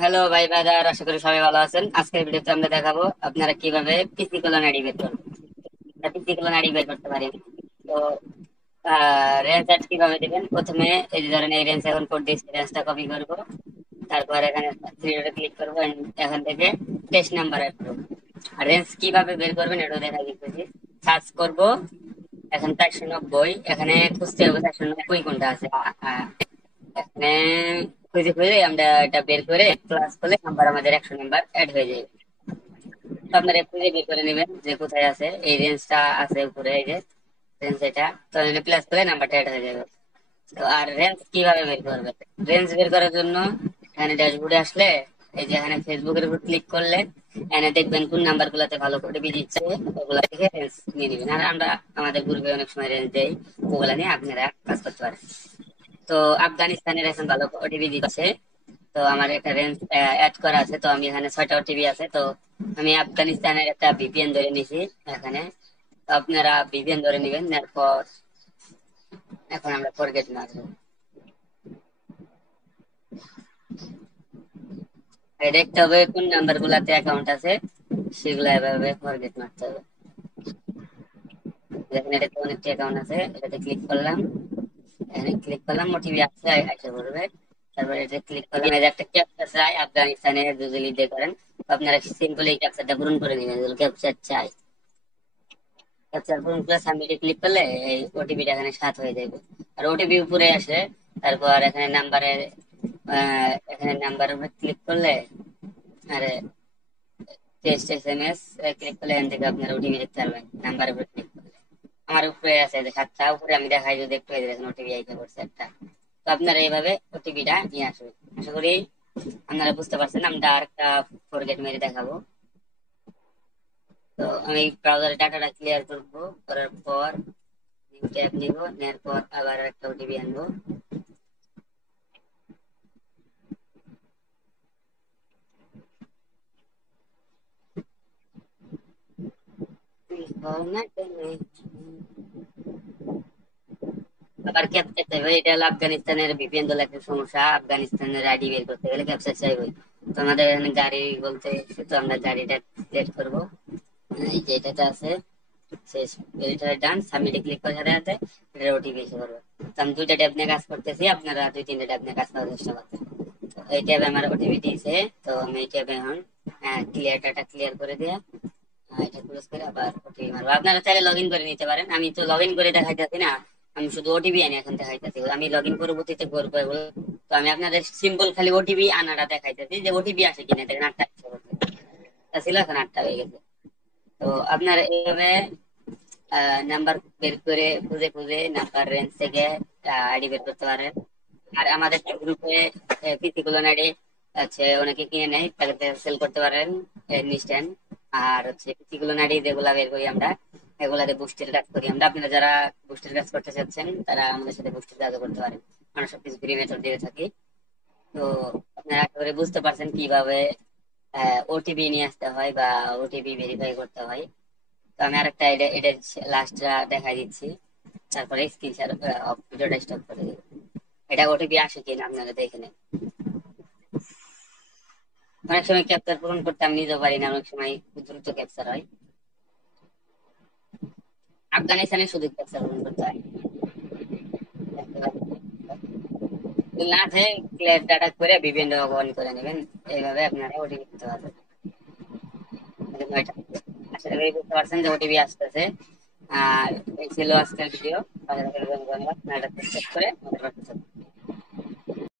Hello ভাই বাজার, আশা করি সবাই ভালো আছেন। আজকের ভিডিওতে আমরা দেখাবো আপনারা কিভাবে পিসি কলোন আইডি বের করবেন। পিসি কলোন আইডি বের করতে পারেন। তো রেঞ্জ সেট কিভাবে দিবেন, প্রথমে এই যে ধরেন এই রেঞ্জ এখন কোড দিয়েছি, রেঞ্জটা কপি করবো। তারপর এখানে থ্রি ডটে ক্লিক করবো and এখান থেকে টেস্ট নাম্বার অ্যাড করবো। আর রেঞ্জ কিভাবে বের করবেন এটাও দেখা দিতেছি। সার্চ করবো এখন 490, এখানে খুঁজতে হবে 490 কোনটা আছে। এখানে খুঁজে খুঁজে আমরা এটা বের করে ক্লাস করলে নাম্বার আমাদের 100 নাম্বার অ্যাড হয়ে যাবে। তো আপনারা খুঁজে বের করে নেবেন যে কোথায় আছে, এই রেঞ্জটা আছে উপরে, এই যে রেঞ্জ এটা। তো প্লাস করলে নাম্বারটা অ্যাড হয়ে যাবে। তো আর রেঞ্জ কিভাবে বের করবে, রেঞ্জ বের করার জন্য এখানে ড্যাশবোর্ডে আসলে এই যে এখানে ফেসবুকের উপর ক্লিক করলে এখানে দেখবেন কোন নাম্বার গুলাতে ভালো করে দিচ্ছে, ওগুলা থেকে রেঞ্জ নিয়ে নেবেন। আর আমরা আমাদের গ্রুপে অনেক সময় রেঞ্জ দেই, ওগুলা নিয়ে আপনারা কাজ করতে পারেন। তো আফগানিস্তানের এখন ভালো ওটিপি দিচ্ছে। তো আমার একটা রেঞ্জ অ্যাড করা আছে, তো আমি এখানে 6টা ওটিপি আছে। তো আমি আফগানিস্তানের একটা ভিপিএন ধরে নিয়েছি এখানে। তো আপনারা ভিপিএন ধরে নেবেন, তারপর এখন আমরা ফরগেট মারবো। দেখতে হবে কোন নাম্বার গুলাতে অ্যাকাউন্ট আছে, সেগুলো এভাবে ফরগেট মারতে হবে। যেখানে এটাতে অনেকটি অ্যাকাউন্ট আছে, এটাতে ক্লিক করলাম, এখানে ক্লিক করলাম, ওটিপি আসছে, আসে পড়বে। তারপরে এটা ক্লিক করলাম, এই যে একটা ক্যাপচা চাই আফগানিস্তানের, যদি লিখতে করেন তো আপনারা সিম্পল এই ক্যাপচাটা পূরণ করে নেবেন। ক্যাপচা চাই, ক্যাপচার পূরণ করে সাবমিটে ক্লিক করলে এই ওটিপিটা এখানে 7 হয়ে যাবে। আর ওটিপি উপরে আসে, তারপর এখানে নাম্বারে এখানে নাম্বারের উপরে ক্লিক করলে, আরে টেস্ট এসএমএস ক্লিক করলে এখান থেকে আপনারা ওটিপি দেখতে পারবেন নাম্বারের উপরে ক্লিক করলে। আমার উপরে আছে যে 7টা, উপরে আমি দেখাই যদি একটু, এই যে দেখেন ওটিপি আইতে পড়ছে একটা। তো আপনারা এইভাবে ওটিপিটা নিয়ে আসবেন। আশা করি আপনারা বুঝতে পারছেন। আমরা আরেকটা ফরগেট মেরে দেখাবো। তো আমি ব্রাউজারের ডাটাটা ক্লিয়ার করব, করার পর নিউ ট্যাব নিব, নেওয়ার পর আবার একটা ওটিপি আনবো। আবার ক্যাপচা চাইবে, এটা হলো আফগানিস্তানের ভিপিএন দল একটা সমস্যা, আফগানিস্তানের আইডি বের করতে গেলে ক্যাপচা চাইবে। তো আমাদের এখানে গাড়ি বলতে, তো আমরা গাড়িটা সিলেক্ট করবো, এই যে এটাতে আছে শেষ, এটা ডান, সাবমিটে ক্লিক করার সাথে সাথে এটা ওটিপি এসে পড়বে। তো আমি 2টা ট্যাব নিয়ে কাজ করতেছি, আপনারা 2-3টা ট্যাব নিয়ে কাজ করার চেষ্টা করতেন। তো এই ট্যাবে আমার ওটিপি দিয়েছে, তো আমি এই ট্যাবে এখন ক্লিয়ার ডাটা ক্লিয়ার করে দিয়ে এটা ক্লোজ করে আবার ওটিপি মারবো। আপনারা চাইলে লগ ইন করে নিতে পারেন, আমি তো লগ ইন করে দেখাইতেছি না, আমি শুধু ওটিপি আনি এখন দেখাইতেছি। আমি লগ ইন পরবর্তীতে করবো এগুলো। তো আমি আপনাদের সিম্পল খালি ওটিপি আনাটা দেখাইতেছি, যে ওটিপি আসে কিনা দেখেন 8টা ছিল, এখন 8টা হয়ে গেছে। তো আপনারা এইভাবে নাম্বার বের করে খুঁজে খুঁজে নাম্বার রেঞ্জ থেকে আইডি বের করতে পারেন। আর আমাদের গ্রুপে পিসি গুলো আইডি আছে, অনেকে কিনে নেয়, তাদেরকে সেল করতে পারেন ইনস্ট্যান্ট। আর হচ্ছে পিসি গুলো আইডি যেগুলা বের করি আমরা, এগুলাতে বুস্টের কাজ করি আমরা। আপনারা যারা বুস্টের কাজ করতে চাচ্ছেন তারা আমাদের সাথে বুস্টের কাজও করতে পারেন, আমরা সবকিছু ফ্রি মেথড দিয়ে থাকি। তো আপনারা একেবারে বুঝতে পারছেন কিভাবে ওটিপি নিয়ে আসতে হয় বা ওটিপি ভেরিফাই করতে হয়। তো আমি আরেকটা এটা এটা লাস্টটা দেখাই দিচ্ছি, তারপরে স্ক্রিনশট ভিডিওটা স্টপ করে দিই। এটা ওটিপি আসে কিনা আপনারা দেখে নেন। অনেক সময় ক্যাপচার পূরণ করতে আমি নিজেও পারি না, অনেক সময় খুব দ্রুত ক্যাপচার হয়। আফগানিস্তানে শুধু ক্যাপচার পূরণ করতে হয়, দেখতে পাচ্ছেন? যদি না থাকে ক্লিয়ার ডাটা করে বিভিন্ন অন করে নেবেন, এইভাবে আপনারা ওটিপি দিতে পারবেন। আশা করি বুঝতে পারছেন যে ওটিপি আসতেছে। আর এই ছিল আজকের ভিডিও। ভালো থাকবেন, ধন্যবাদ। নাইটা সাবস্ক্রাইব করে আমাদের পাশে থাকবেন।